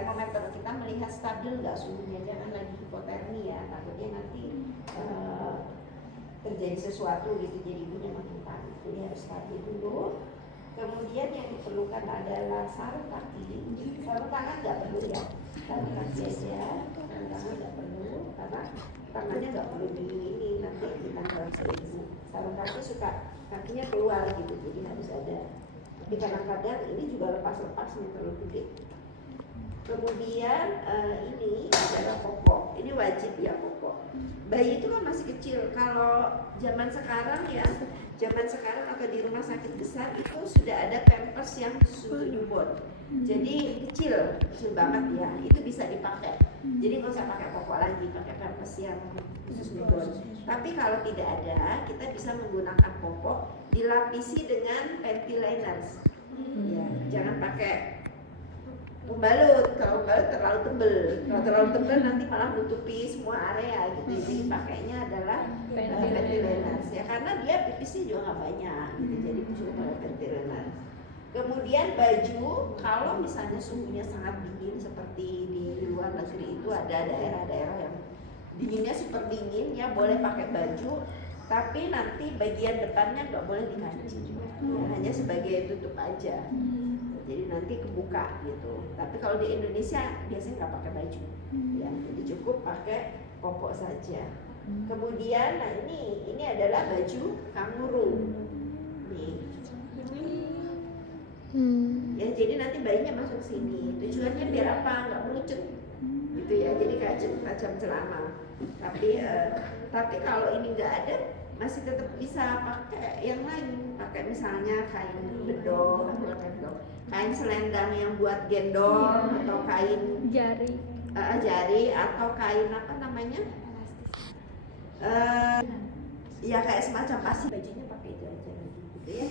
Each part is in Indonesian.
termometer kita melihat stabil nggak suhunya, jangan lagi hipotermi ya, takutnya nanti terjadi sesuatu gitu, jadi ibunya makin panik. Jadi harus stabil dulu. Kemudian yang diperlukan adalah sarung kaki, sarung tangan nggak perlu ya, sarung kaki aja, sarung tangan nggak perlu karena tangannya nggak perlu di ini, nanti ditanggal seribu. Sarung kaki suka kakinya keluar gitu, jadi harus ada. Tapi kadang-kadang ini juga lepas-lepas nih terlalu gede. Kemudian ini adalah popok, ini wajib ya popok. Bayi itu kan masih kecil. Kalau zaman sekarang ya, zaman sekarang atau di rumah sakit besar itu sudah ada pampers yang susu newborn. Jadi kecil banget ya, itu bisa dipakai. Jadi nggak usah pakai popok lagi, pakai pampers yang khusus newborn. Tapi kalau tidak ada, kita bisa menggunakan popok dilapisi dengan panty liners. Ya, jangan pakai pembalut, kalau pembalut terlalu tebel. Kalau terlalu tebel nanti malah menutupi semua area gitu. Jadi pakainya adalah panty liners ya, karena dia pipisnya juga nggak banyak gitu. Jadi cukup pakai panty liners. Kemudian baju, kalau misalnya suhunya sangat dingin seperti di luar negeri itu ada daerah-daerah yang dinginnya super dingin ya, boleh pakai baju, tapi nanti bagian depannya nggak boleh dikancing ya, hanya sebagai tutup aja. Jadi nanti kebuka gitu. Tapi kalau di Indonesia biasanya nggak pakai baju, ya. Jadi cukup pakai popok saja. Kemudian, nah ini adalah baju kanguru. Nih. Ya, jadi nanti bayinya masuk sini. Tujuannya biar apa? Nggak melucut, gitu ya. Jadi kayak jam celana. Tapi kalau ini nggak ada, masih tetap bisa pakai yang lain. Pakai misalnya kain bedong, kain selendang yang buat gendong, atau kain jari atau kain apa namanya, ya kayak semacam pasir, bajunya pakai itu aja gitu ya.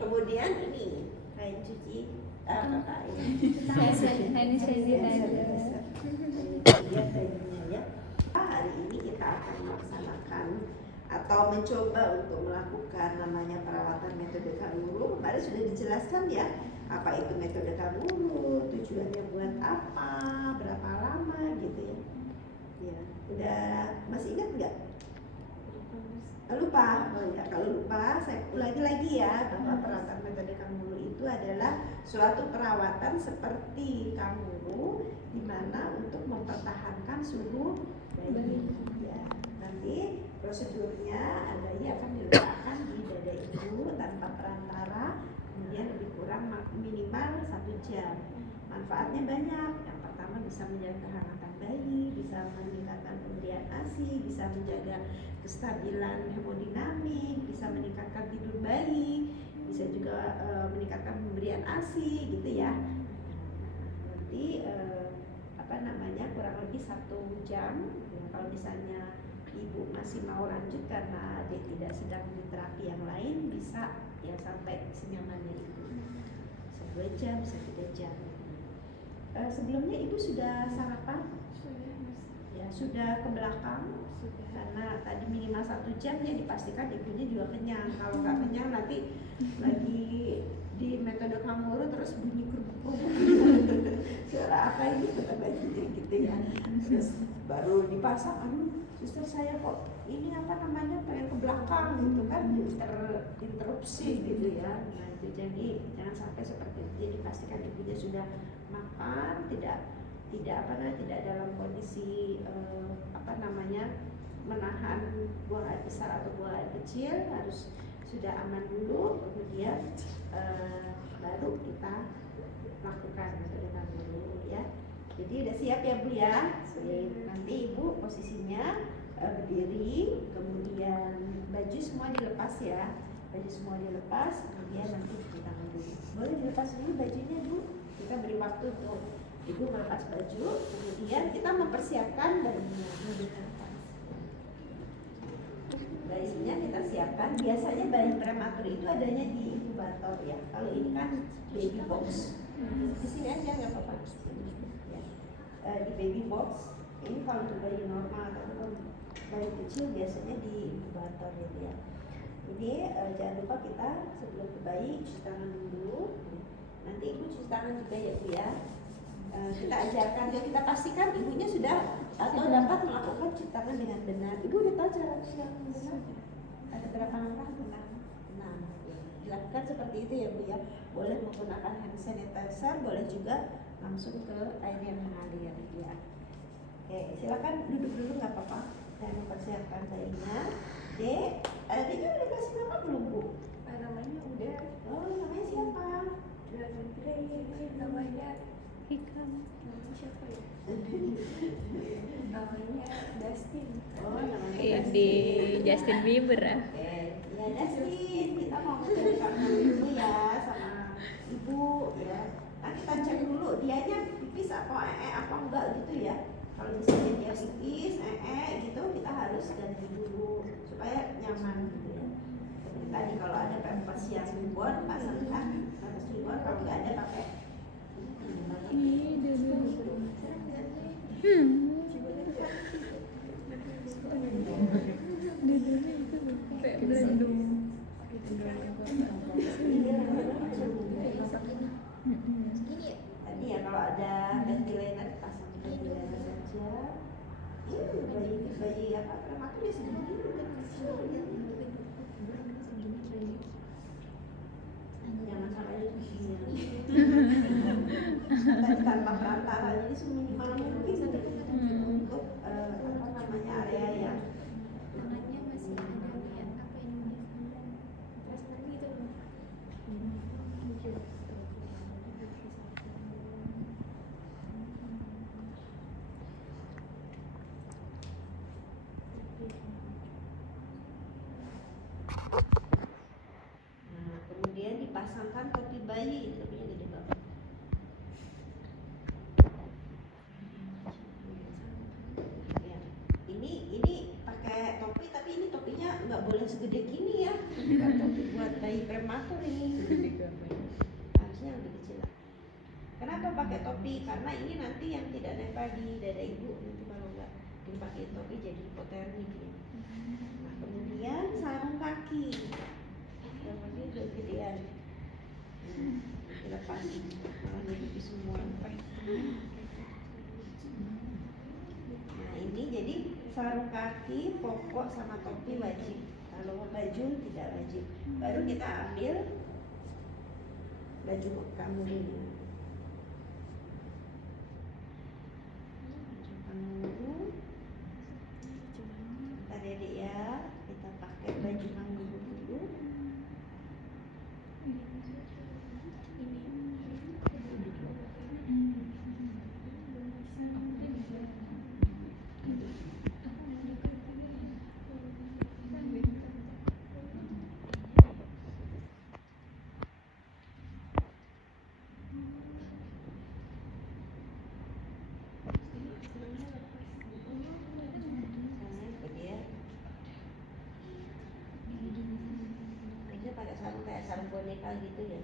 Kemudian ini kain cuci ya. Hari ini kita akan melaksanakan atau mencoba untuk melakukan namanya perawatan metode kanguru. Kemarin sudah dijelaskan ya, apa itu metode kanguru, tujuannya buat apa, berapa lama gitu ya. Ya, udah masih ingat nggak? Lupa? Oh ya, kalau lupa saya ulangi lagi ya, bahwa perawatan metode kanguru itu adalah suatu perawatan seperti kanguru, di mana untuk mempertahankan suhu bayi. Ya, nanti prosedurnya bayi akan diletakkan di dada ibu tanpa perantara, kemudian lebih kurang minimal 1 jam. Manfaatnya banyak. Yang pertama bisa menjaga kehangatan bayi, bisa meningkatkan pemberian ASI, bisa menjaga kestabilan hemodinamik, bisa meningkatkan tidur bayi, bisa juga meningkatkan pemberian ASI gitu ya. Nanti kurang lebih 1 jam. Ya, kalau misalnya ibu masih mau lanjut karena dia tidak sedang di terapi yang lain, bisa ya sampai senyamannya ibu. Bisa 2 jam, bisa 3 jam. Sebelumnya ibu sudah sarapan? Ya, sudah ke belakang? Karena tadi minimal 1 jam ya, dipastikan ibunya juga kenyang. Kalau nggak kenyang nanti lagi di metode kanguru terus bunyi kerupuk-kerupuk. Suara apa ini kata bayinya gitu ya. Terus baru dipasang, suster saya kok ini apa namanya pengen ke belakang gitu kan, interupsi gitu ya. Nah itu jadi jangan sampai seperti itu. Jadi pastikan ibunya sudah makan, tidak dalam kondisi menahan buang air besar atau buang air kecil, harus sudah aman dulu, kemudian baru kita lakukan metode kanguru ya. Jadi udah siap ya Bu ya. Nanti Ibu posisinya berdiri, kemudian baju semua dilepas ya. Baju semua dilepas, kemudian nanti cuci tangan dulu. Boleh dilepas dulu bajunya Bu. Kita beri waktu untuk Ibu melepas baju, kemudian kita mempersiapkan bayinya. Bayinya kita siapkan. Biasanya bayi prematur itu adanya di inkubator ya. Kalau ini kan baby box. Di sini aja nggak apa-apa. Ya. Di baby box. Ini kalau untuk bayi normal atau bayi kecil biasanya di inkubator gitu ya. Ini jangan lupa kita sebelum ke bayi cuci tangan dulu. Nanti Ibu cuci tangan juga ya Bu ya. kita ajarkan, kita pastikan ibunya sudah atau dapat melakukan cuci tangan dengan benar. Ibu udah tahu cara cuci tangan benar? Ada berapa langkah? Nah, dilakukan seperti itu ya Bu ya. Boleh menggunakan hand sanitizer, boleh juga langsung ke air yang mengalir ya. Oke, silakan duduk dulu nggak apa-apa. Saya mempersiapkan bayinya. Dek, Dek udah kasih nama belum Bu? Namanya udah. Oh, namanya siapa? Namanya Hikam. Namanya siapa ya? Namanya Dustin. Oh, namanya Di Justin Bieber ah. Oke, ya Dustin, kita mau menceritakan dulu ya sama ibu ya. Nah kita cek dulu dianya pipis apa enggak gitu ya. Kalau misalnya dia pipis, gitu kita harus ganti dulu supaya nyaman gitu ya. Seperti tadi kalau ada pampers yang newborn pasangkan pampers newborn, kalau nggak ada pakai tadi ya kalau ada ventilator pasang ventilator saja. Bayi apa prematur ya segini kecil ya. Jangan sampai isinya tanpa perantara, jadi seminimal mungkin untuk area yang Tangannya masih ada kayak apa ini? Terus nanti itu kemudian dipasangkan topi bayi, topinya gede banget. Ya, ini pakai topi, tapi ini topinya nggak boleh segede gini ya. Bukan topi buat bayi prematur ini. Harusnya lebih kecil. Kenapa pakai topi? Karena ini nanti yang tidak nempel di dada ibu, nanti kalau nggak dipakai topi jadi hipotermi dia. Nah kemudian sarung kaki. Sarung kaki udah gedean. Dilepas, malah nutupi semua. Nah ini jadi sarung kaki, pokok sama topi wajib. Kalau baju tidak wajib. Baru kita ambil baju kamu ini. Kita dedek ya, kita pakai baju kanguru dulu. Ini pakai sarung kayak sarung boneka gitu ya.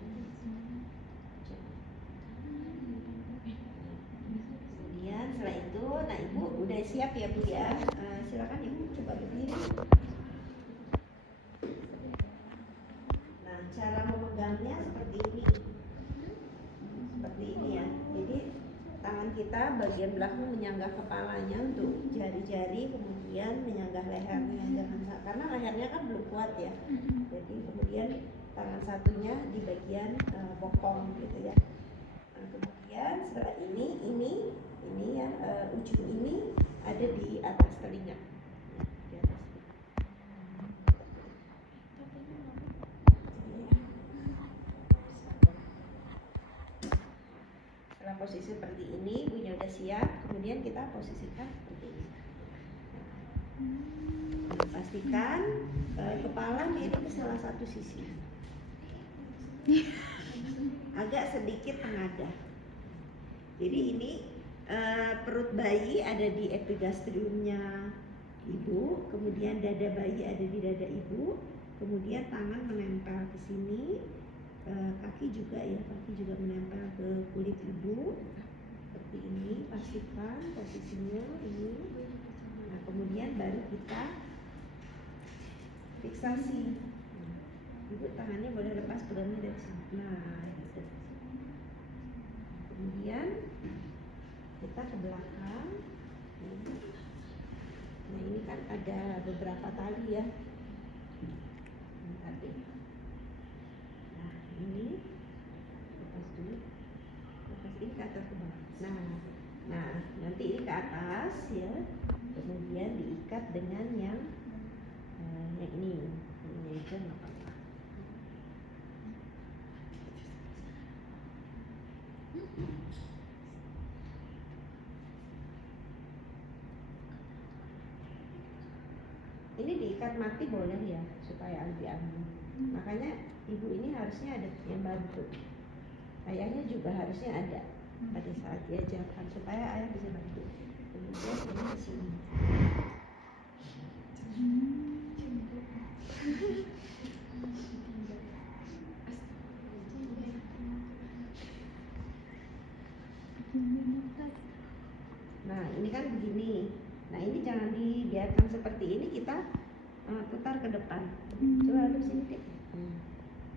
Kemudian setelah itu, nah ibu udah siap ya Bu ya. Silakan ibu coba berdiri. Nah cara memegangnya seperti ini, ya. Jadi tangan kita bagian belakang menyanggah kepalanya untuk jari-jari, kemudian menyanggah lehernya, karena lehernya kan belum kuat ya. Jadi kemudian tangan satunya di bagian bokong gitu ya. Nah, kemudian setelah ini ya, ujung ini ada di atas telinga. Di atas. Setelah posisi seperti ini, ibunya udah siap. Kemudian kita posisikan seperti ini. Pastikan kepala miring ke salah satu sisi. Agak sedikit tengadah. Jadi ini perut bayi ada di epigastriumnya ibu, kemudian dada bayi ada di dada ibu, kemudian tangan menempel ke sini, kaki juga menempel ke kulit ibu seperti ini. Pastikan posisinya ini. Nah kemudian baru kita fiksasi. Ibu tangannya boleh lepas, pegangnya dari sini. Nah gitu. Kemudian kita ke belakang. Nah ini kan ada beberapa tali ya. Ini tadi. Nah ini lepas dulu, lepas ini ke atas ke bawah. Nah nanti ini ke atas ya, kemudian diikat dengan yang ini aja nggak apa-apa. Ini diikat mati boleh ya, supaya lebih aman. Makanya ibu ini harusnya ada yang bantu. Ayahnya juga harusnya ada pada saat diajarkan supaya ayah bisa bantu. Kemudian ini di sini. Nah ini kan begini. Nah ini jangan dibiarkan seperti ini, kita putar ke depan. Coba lu sini deh.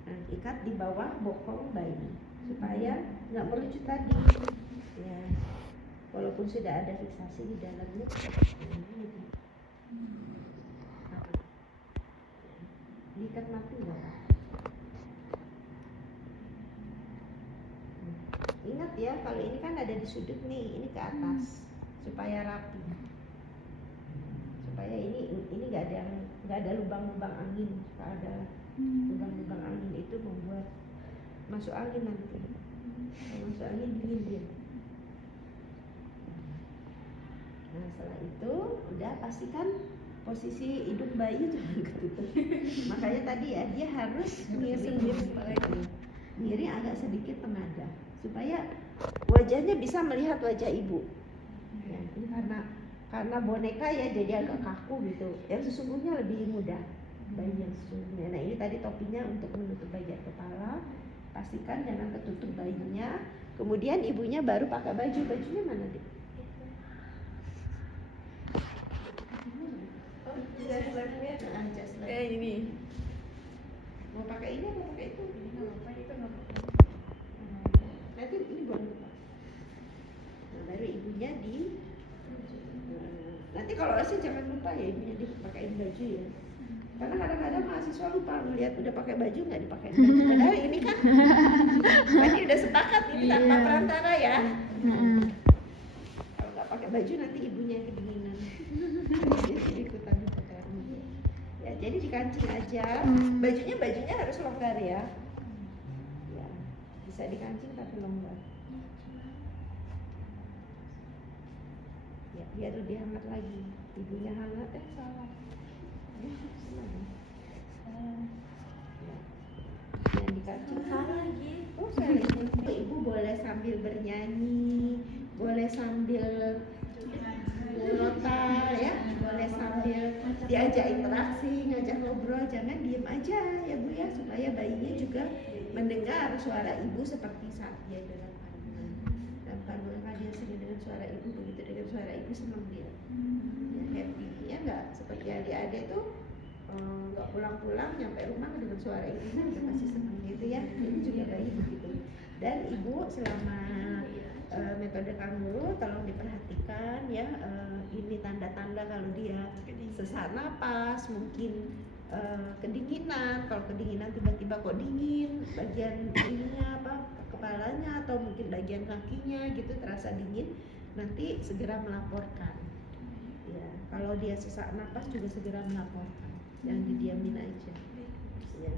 Nah, ikat di bawah bokong bayi supaya nggak merucut tadi. Ya, walaupun sudah ada fiksasi di dalamnya. Diikat mati nggak? Ingat ya, kalau ini kan ada di sudut nih, ini ke atas supaya rapi. Supaya ini nggak ada lubang-lubang angin. Kalau ada lubang-lubang angin itu membuat masuk angin nanti. Kalau masuk angin dingin dia. Nah setelah itu udah pastikan posisi hidung bayi jangan ketutup. Makanya tadi ya dia harus miring agak sedikit tengadah supaya wajahnya bisa melihat wajah ibu. Ya, ini karena boneka ya jadi agak kaku gitu. Yang sesungguhnya lebih mudah bayi yang sesungguhnya. Nah ini tadi topinya untuk menutup bagian kepala. Pastikan jangan ketutup bayinya. Kemudian ibunya baru pakai baju. Bajunya mana deh? Kayak ini. Mau pakai ini atau pakai itu? Nanti ini boleh lupa. Nah, baru ibunya nanti kalau asli jangan lupa ya ibunya dipakein baju ya. Karena kadang-kadang mahasiswa lupa melihat udah pakai baju nggak dipakai baju. Padahal ini kan tadi udah sepakat ini tanpa perantara ya. Kalau nggak pakai baju nanti ibunya yang kedinginan. Jadi ikutan ya, jadi dikancing aja. Bajunya harus longgar ya. Ya, bisa dikancing tapi longgar. Ya, biar lebih hangat lagi. Ibunya hangat salah. Yang dikancing salah lagi. Oh salah. Ibu boleh sambil bernyanyi, boleh sambil total ya, boleh sambil diajak interaksi, ngajak ngobrol, jangan diem aja ya Bu ya, supaya bayinya juga mendengar suara ibu seperti saat dia dalam kandungan. Dalam kandungan kan dia sering dengan suara ibu, begitu dengan suara ibu senang dia, ya, happy ya nggak seperti adik-adik tuh nggak pulang-pulang nyampe rumah dengan suara ibunya udah pasti senang gitu ya. Ini juga bayi begitu. Dan ibu selama metode kanguru tolong diperhatikan ya, ini tanda-tanda kalau dia sesak napas, mungkin kedinginan. Kalau kedinginan tiba-tiba kok dingin bagian ininya apa kepalanya atau mungkin bagian kakinya gitu terasa dingin, nanti segera melaporkan ya. Kalau dia sesak napas juga segera melaporkan, jangan didiamin aja ya.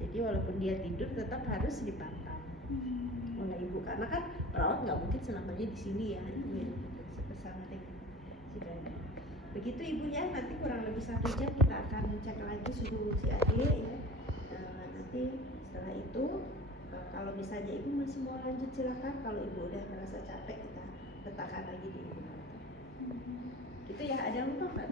Jadi walaupun dia tidur tetap harus dipantau oleh ibu, karena kan perawat nggak mungkin selamanya di sini ya, ibu yang bersama dengan si bayi. Begitu ibu ya, nanti kurang lebih 1 jam kita akan cek lagi suhu si adik ya. Nanti setelah itu kalau misalnya ibu masih mau lanjut silakan, kalau ibu udah merasa capek kita letakkan lagi di inkubator. Gitu ya, ada yang lupa Pak?